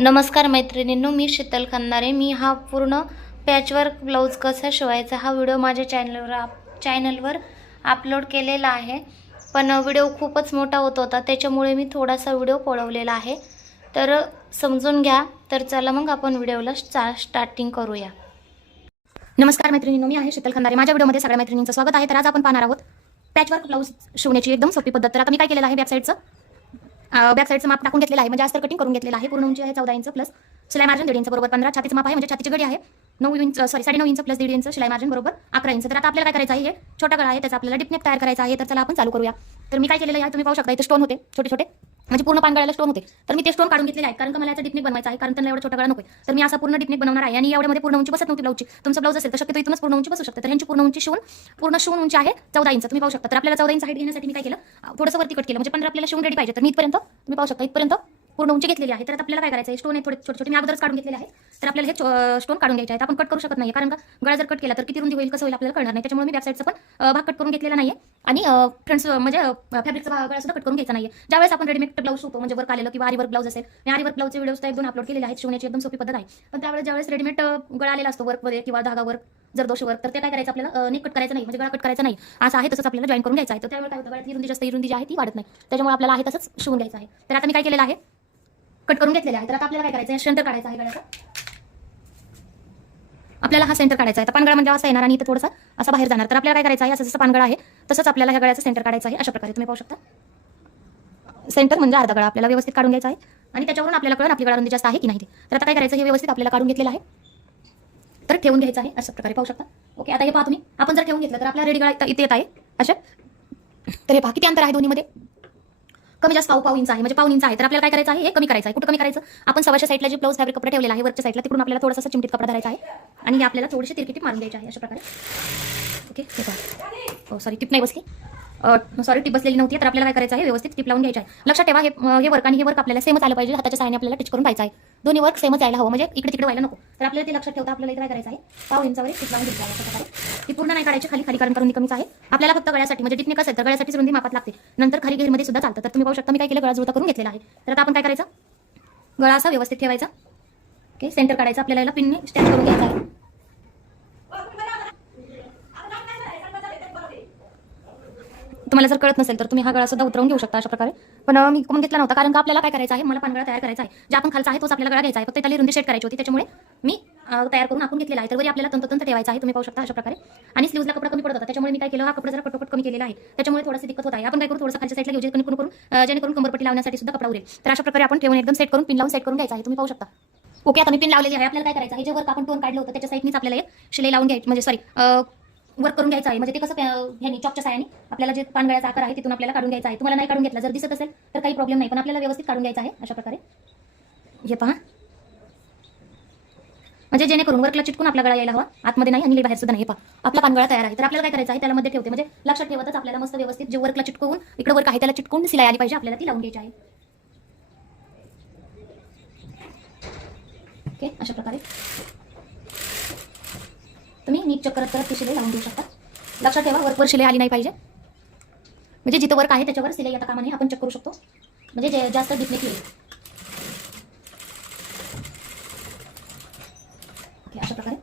नमस्कार मैत्रिणींनो, मी शीतल खंदारे। मी हा पूर्ण पॅचवर्क ब्लाऊज कसा शिवायचा हा व्हिडिओ माझ्या चॅनलवर अपलोड केलेला आहे, पण व्हिडिओ खूपच मोठा होत होता, त्याच्यामुळे मी थोडासा व्हिडिओ पळवलेला आहे, तर समजून घ्या। तर चला मग आपण व्हिडिओला स्टार्टिंग करूया। नमस्कार मैत्रिणींनो, मी आहे शीतल खंदारे। माझ्या व्हिडिओमध्ये सगळ्या मैत्रिणींचं स्वागत आहे। तर आज आपण पाहणार आहोत पॅचवर्क ब्लाऊज शिवण्याची एकदम सोपी पद्धत। तर आता मी काय केलेलं आहे, बॅक साईडचं माप टाकून घेतलेलं आहे, म्हणजे अस्तर कटिंग करून घेतलेलं आहे। पूर्ण उंची आहे 14 इंच प्लस शिलाई मार्जिन 1.5 इंच बरोबर 15। छातीचं माप आहे, म्हणजे छातीची गडी आहे 9.5 इंच प्लस 1.5 इंच शिलाई मार्जिन बरोबर 11 इंच। तर आता आपल्याला काय करायचं आहे, हे छोटा गळा आहे, त्याचा आपल्याला डिपनेक तयार करायचा आहे। तर चला आपण चालू करूया। तर मी काय केलेलं आहे, तुम्ही पाहू शकता इथे स्टोन होते छोटे छोटे, म्हणजे पूर्ण पानगळ्याला स्टोन होते। तर मी ते स्टोन काढून घेतलेले आहेत, कारण का मला याचा डिपनेक बनवायचा आहे, कारण त्यांना एवढा छोटा गळा नको। तर मी असा पूर्ण डिपनेक बनवणार आहे, आणि एवढ्यामध्ये पूर्ण उंची बसत नव्हती ब्लाऊजची। तुमचा ब्लाऊज असेल तर शक्यतो इथूनच पूर्ण उंची बसू शकते। तर ह्यांची पूर्ण उंची शिवून उंची आहे 14 इंच, तुम्ही पाहू शकता। तर आपल्याला 14 इंच हाईट घेण्यासाठी मी काय केलं, थोडंसं वरती कट केलं, म्हणजे 15 आपल्याला शिवून रेडी पाहिजे। तर मी इथपर्यंत तुम्ही पाहू शकता, इथपर्यंत पूर्ण उंची घेतलेली आहे। तर आता आपल्याला काय करायचं आहे, स्टोन आहे थोडे छोटे छोटे, मी अगोदरच काढून घेतलेले आहे। तर आपल्याला हे स्टोन काढून घ्यायचे आहेत। आपण कट करू शकत नाही, कारण का गळा जर कट केला तर किती रुंदी होईल, कसं होईल आपल्याला कळणार नाही। त्याच्यामुळे मी बॅक साईडचा पण भाग कट करून घेतलेला नाहीये, आणि फ्रंट्स म्हणजे फॅब्रिकचा गळा सुद्धा कट करून घ्यायचा नाहीये। ज्यावेळेस आपण रेडीमेड ब्लाऊज शिवतो, म्हणजे वर्क आलेलं किंवा आरी वर्क ब्लाऊज असेल, मी आरी वर्क ब्लाऊजचे व्हिडिओज एक दोन अपलोड केलेले आहेत, शिवण्याची एकदम सोपी पद्धत आहे। पण त्यावेळेस ज्यावेळेस रेडीमेड गळा आलेला असतो वर्कमध्ये किंवा धागा वर्क जरदोशी वर्क, तर ते काय करायचं आपल्याला, नेक कट करायचं नाही, म्हणजे गळा कट करायचा नाही, असं आहे तसंच आपल्याला जॉईन करून घ्यायचं आहे। तर त्यामुळे काय होतं, गळ्यात ही रुंदी जास्त, ही रुंदी जी आहे ती वाढत नाही, त्याच्यामुळे आपल्याला आहे तसंच शिवून घ्यायचं आहे। तर आता मी काय केलेलं आहे, कट करून घेतलेले आहे। तर आता आपल्याला काय करायचं आहे, सेंटर काढायचा आहे गळ्याचा। आपल्याला हा सेंटर काढायचा आहे। तर पानगळा म्हणजे असा येणार, आणि इथं थोडासा असा बाहेर जाणार। तर आपल्याला काय करायचं आहे, असं जसं पानगळा आहे तसंच आपल्याला ह्या गळ्याचं सेंटर काढायचं आहे। अशा प्रकारे तुम्ही पाहू शकता, सेंटर म्हणजे अर्धा गळा आपल्याला व्यवस्थित काढून घ्यायचा आहे, आणि त्याच्यावरून आपल्याला कळण आपली गळारुंदी जास्त आहे की नाही ते। तर आता काय करायचं, हे व्यवस्थित आपल्याला काढून घेतलेलं आहे, तर ठेवून घ्यायचं आहे अशा प्रकारे, पाहू शकता। ओके, आता हे पहा तुम्ही, आपण जर ठेवून घेतलं तर आपला रेडी गळा इथे येत आहे अशा। तर हे पहा किती अंतर आहे दोन्हीमध्ये, कमी जास्त पाव इंच आहे, म्हणजे पाऊण इंच आहे। तर आपल्याला काय करायचं आहे, हे कमी करायचं आहे। कुठं कमी करायचं, आपण सव्वाच्या साईडला जे ब्लाऊज फॅब्रिक कपडा ठेवलेला आहे वरच्या साईडला, तिकडून आपल्याला थोडासा चिमटीत कपडा धरायचा आहे, आणि हे आपल्याला थोडीशी तिरकी मारून द्यायची आहे अशा प्रकारे। ओके, हे पहा, सॉरी टिप नाही बसली, सॉरी टिप बसलेली नव्हती। तर आपल्याला काय करायचं आहे, व्यवस्थित टिप लावून घ्यायचं आहे। लक्षात ठेवा, हे वर्क आणि हे वर्क आपल्याला सेमच आलं पाहिजे, हाताच्या साहाय्याने आपल्याला टिच करून पाहायचं आहे। दोन्ही वर्क सेमच यायला हवं, म्हणजे इकडे तिकडे व्हायला नको। तर आपल्याला ते लक्षात ठेवता आपल्याला इथे काय करायचं आहे, पाव इंचावर टिप लावून घ्यायचं आहे अशा प्रकारे। ती पूर्ण नाही काढायची, खाली खाली, कारण रुंदी कमीच आहे आपल्याला, फक्त गळ्यासाठी, म्हणजे डिपनेक असेल तर गळ्यासाठीच रुंदी मापात लागते, नंतर खाली घेरमध्ये सुद्धा चालतं। तर तुम्ही पाहू शकता, मी काय केलं, गळा जुळता करून घेतलेला आहे। तर आता आपण काय करायचं, गळा असा व्यवस्थित ठेवायचा। ओके, सेंटर काढायचं, आपल्याला याला पिनने स्टॅच करून घ्यायचा आहे। तुम्हाला जर कळत नसेल तर तुम्ही हा गळा सुद्धा उतरवून घेऊ शकता अशा प्रकारे, पण मी करून घेतला नव्हता, कारण का आपल्याला काय करायचं आहे, मला पानगळा तयार करायचा आहे, जे आपण खालचा आहे तोच आपल्याला गळा घ्यायचा आहे, फक्त त्याला रुंदी सेट करायची होती, त्याच्यामुळे मी तयार करून आखून घेतलेला आहे। तर वरी आपल्याला तंतोतंत ठेवायचा आहे, तुम्ही पाहू शकता अशा प्रकारे। आणि स्लीव्हजला कपडा कमी पडत होता, त्याच्यामुळे मी काय केलं, हा कपडा जरा कटोकट कमी केलेला आहे, त्याच्यामुळे थोडासा दिक्कत होत आहे। आपण काय करू, थोडासा खालच्या साईडला घेऊ, जेणेकरून कंबरपट्टी लावण्यासाठी सुद्धा कपडा उरेल। तर अशा प्रकारे आपण ठेवून एकदम सेट करून, पिन लावून सेट करून घ्यायचा आहे, तुम्ही पाहू शकता। ओके, आता मी पिन लावलेली आहे। आपल्याला काय करायचं आहे, जे वर्क आपण टोन काढलं होतं त्याच्या साईडनीच आपल्याला एक शिलाई लावून घ्यायची, म्हणजे सॉरी वर्क करून घ्यायचं आहे। म्हणजे ते कसं, ह्यानी चॉकच्या साह्याने आपल्याला जे पानगळ्याचा आकार आहे तिथून आपल्याला काढून घ्यायचा आहे। तुम्हाला नाही काढून घेतला जर दिसत असेल तर काही प्रॉब्लेम नाही, पण आपल्याला व्यवस्थित काढून घ्यायचं आहे अशा प्रकारे। हे पहा, म्हणजे जेणेकरून वर्कला चिटकून आपला गळा यायला हवा, आतमध्ये नाही आणि बाहेर सुद्धा नाही। हे पहा, आपला पानगळा तयार आहे। तर आपल्याला काय करायचं आहे, त्याला मध्ये ठेवते, म्हणजे लक्षात ठेवतच आपल्याला मस्त व्यवस्थित जे वर्कला चिटकवून, इकडे वर्क आहे त्याला चिटकून शिलाई आली पाहिजे, आपल्याला ती लावून घ्यायची आहे। ओके, अशा प्रकारे तुम्ही नीट चेक करत करत ती शिलाई लावून घेऊ शकता। लक्षात ठेवा, वर्कवर शिलाई आली नाही पाहिजे, म्हणजे जिथं वर्क आहे त्याच्यावर शिलाई आता कामाने आपण चेक करू शकतो, म्हणजे जास्त डिपनेक येईल। ओके, अशा प्रकारे।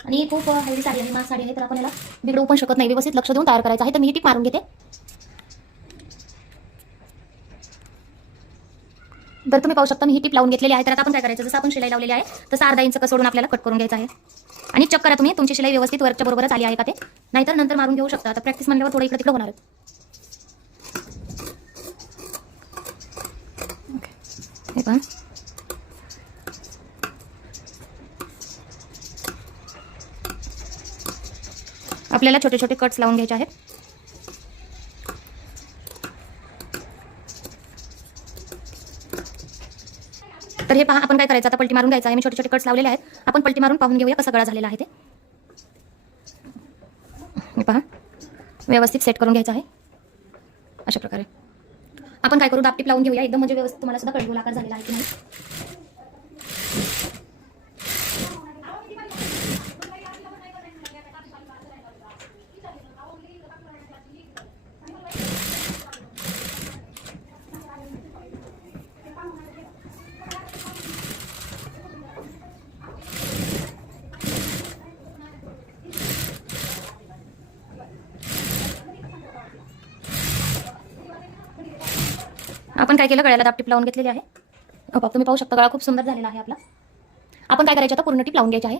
आणि खूप हेवी साडी आहे, मास साडी आहे, तर आपण याला बिघडवू पण शकत नाही, व्यवस्थित लक्ष देऊन तयार करायचं आहे। तर मी ही टिप मारून घेते। तर तुम्ही पाहू शकता, मी ही टिप लावून घेतलेली आहे। तर आता आपण काय करायचं, जसं आपण शिलाई लावलेली आहे तसं अर्धा इंच सोडून आपल्याला कट करून घ्यायचं आहे, आणि चेक करा तुम्ही तुमची शिलाई व्यवस्थित वर्कच्या बरोबरच आली आहे का ते, नाहीतर नंतर मारून घेऊ शकता। आता प्रॅक्टिस म्हणल्यावर थोडं इकडे तिकडे होणार आहे। हे पहा, आपल्याला छोटे छोटे कट्स लावून घ्यायचे आहेत। तर हे पहा, आपण काय करायचं, आता पलटी मारून घ्यायचं आहे। मी छोटे छोटे कट्स लावलेले आहेत, आपण पलटी मारून पाहून घेऊया कसा गळा झालेला आहे ते। हे पहा, व्यवस्थित सेट करून घ्यायचं आहे अशा प्रकारे। आपण काय करू, दाबटीप लावून घेऊया एकदम, म्हणजे व्यवस्थित तुम्हाला सुद्धा कळेल आकार झालेला आहे की नाही। आपण काय केलं, गळ्याला दाब टीप लावून घेतलेली आहे. तुम्ही पाहू शकता गळा खूप सुंदर झालेला आहे आपला. आपण काय करायचं, आता पूर्ण टीप लावून घ्यायची आहे.